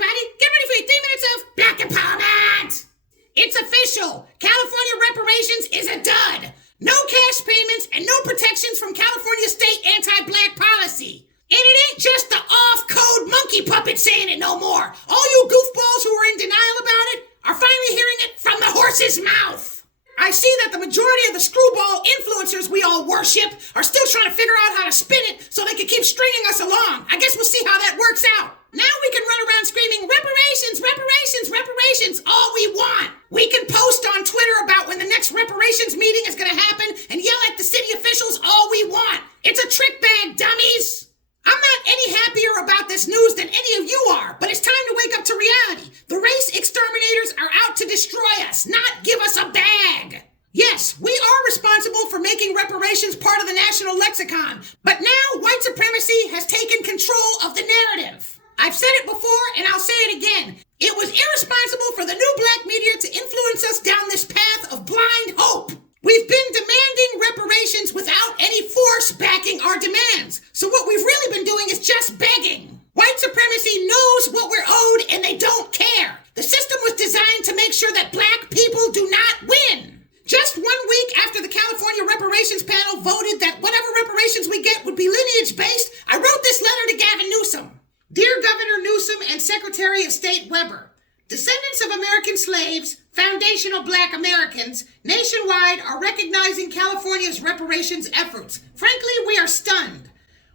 everybody. Get ready for your 3 minutes of Black Empowerment. It's official. California reparations is a dud. No cash payments and no protections from California state anti-black policy. And it ain't just the off-code monkey puppet saying it no more. All you goofballs who are in denial about it are finally hearing it from the horse's mouth. I see that the majority of the screwball influencers we all worship are still trying to figure out how to spin it so they can keep stringing us along. I guess we'll see how that works out. Now we can run around screaming, reparations, reparations, reparations, all we want. We can post on Twitter about when the next reparations meeting is going to happen and yell at the city officials all we want. It's a trick bag, dummies. I'm not any happier about this news than any of you are, but it's time to wake up to reality. The race exterminators are out to destroy us, not give us a bag. Yes, we are responsible for making reparations part of the national lexicon, but now white supremacy has taken control of the narrative. I've said it before and I'll say it again. It was irresponsible for the new black media to influence us down this path of blind hope. We've been demanding reparations without any force backing our demands. So what we've really been doing is just begging. White supremacy knows what we're owed and they don't care. The system was designed to make sure that black people do not win. Just 1 week after the California reparations panel voted that whatever reparations we get would be lineage-based, I wrote this letter to Gavin Newsom. Dear Governor Newsom and Secretary of State Weber, descendants of American slaves, foundational black Americans, nationwide are recognizing California's reparations efforts. Frankly, we are stunned.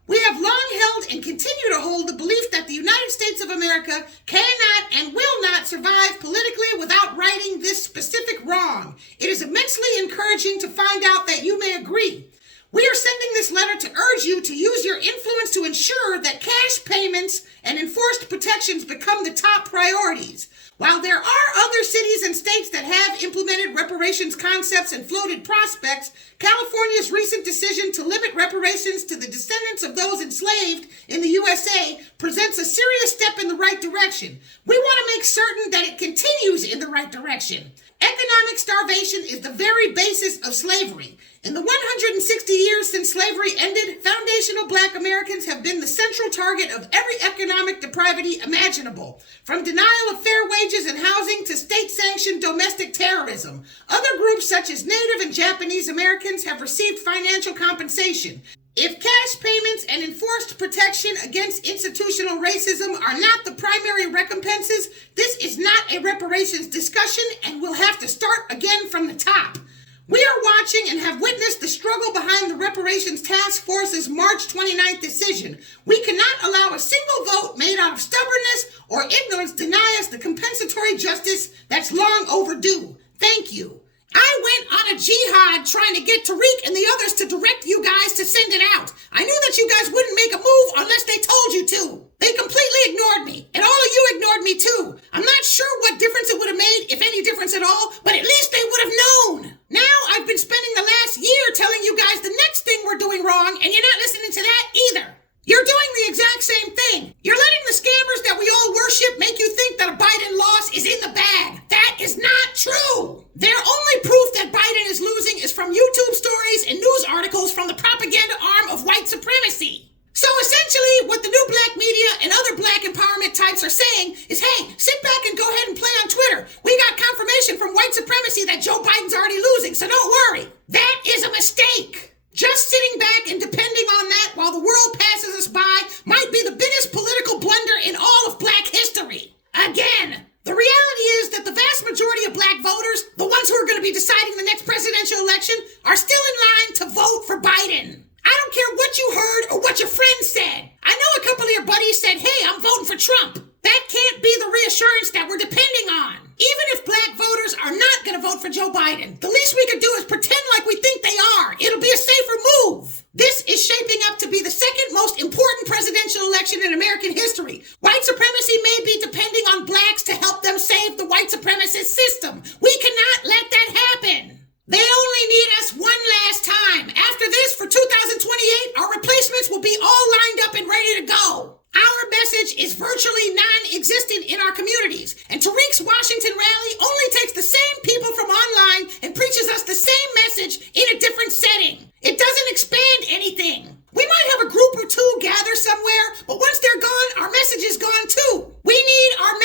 We have long held and continue to hold the belief that the United States of America cannot and will not survive politically without righting this specific wrong. It is immensely encouraging to find out that you may agree. We are sending this letter to urge you to use your influence to ensure that cash payments and enforced protections become the top priorities. While there are other cities and states that have implemented reparations concepts and floated prospects, California's recent decision to limit reparations to the descendants of those enslaved in the USA presents a serious step in the right direction. We want to make certain that it continues in the right direction. Economic starvation is the very basis of slavery. In the 160 years since slavery ended, foundational black Americans have been the central target of every economic depravity imaginable, from denial of fair wages and housing to state-sanctioned domestic terrorism. Other groups such as Native and Japanese Americans have received financial compensation. If cash payments and enforced protection against institutional racism are not the primary recompenses, this is not a reparations discussion and we'll have to start again from the top. We are watching and have witnessed the struggle behind the Reparations Task Force's March 29th decision. We cannot allow a single vote made out of stubbornness or ignorance deny us the compensatory justice that's long overdue. Thank you. I went on a jihad trying to get Tariq and the others to direct you guys to send it out. I knew that you guys wouldn't make a move unless they told you to. They completely ignored me, and all of you ignored me too. I'm not sure what difference it would have made, if any difference at all, but at least they would have known. Now I've been spending the last year telling you guys the next thing we're doing wrong, and you're not listening to that either. You're doing the exact same thing. You're letting the scammers that we all worship make you think that a Biden loss is in the bag. That is not true. Their only proof that Biden is losing is from YouTube stories and news articles from the propaganda arm of white supremacy. So essentially, what the new black media and other black empowerment types are saying is, hey, sit back and go ahead and play on Twitter. We got confirmation from white supremacy that Joe Biden's already losing, so don't worry. That is a mistake. Just sitting back and depending on that while the world passes us by might be the biggest political blunder in all of black history. Again, the reality is that the vast majority of black voters, the ones who are going to be deciding the next presidential election, are still in line to vote for Biden. I don't care what you heard or what your friends said. I know a couple of your buddies said, hey, I'm voting for Trump. That can't be the reassurance that we're depending on. Even if black voters are not going to vote for Joe Biden, the least we could do is pretend like we think they are. It'll be a safer move. This is shaping up to be the second most important presidential election in American history. White supremacy may be depending on blacks to help them save the white supremacist system. We cannot let that happen. They only need us one last time. After this, for 2028, our replacements will be all lined up and ready to go. Our message is virtually non-existent in our communities, and Tariq's Washington rally only takes the same people from online and preaches us the same message in a different setting. It doesn't expand anything. We might have a group or two gather somewhere, but once they're gone, our message is gone too. We need our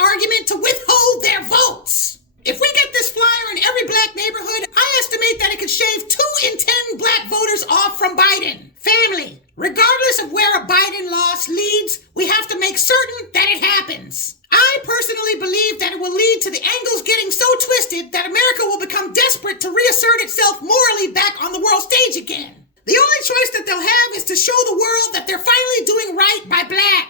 argument to withhold their votes. If we get this flyer in every black neighborhood, I estimate that it could shave 2 in 10 black voters off from Biden. Family, regardless of where a Biden loss leads, we have to make certain that it happens. I personally believe that it will lead to the angles getting so twisted that America will become desperate to reassert itself morally back on the world stage again. The only choice that they'll have is to show the world that they're finally doing right by blacks.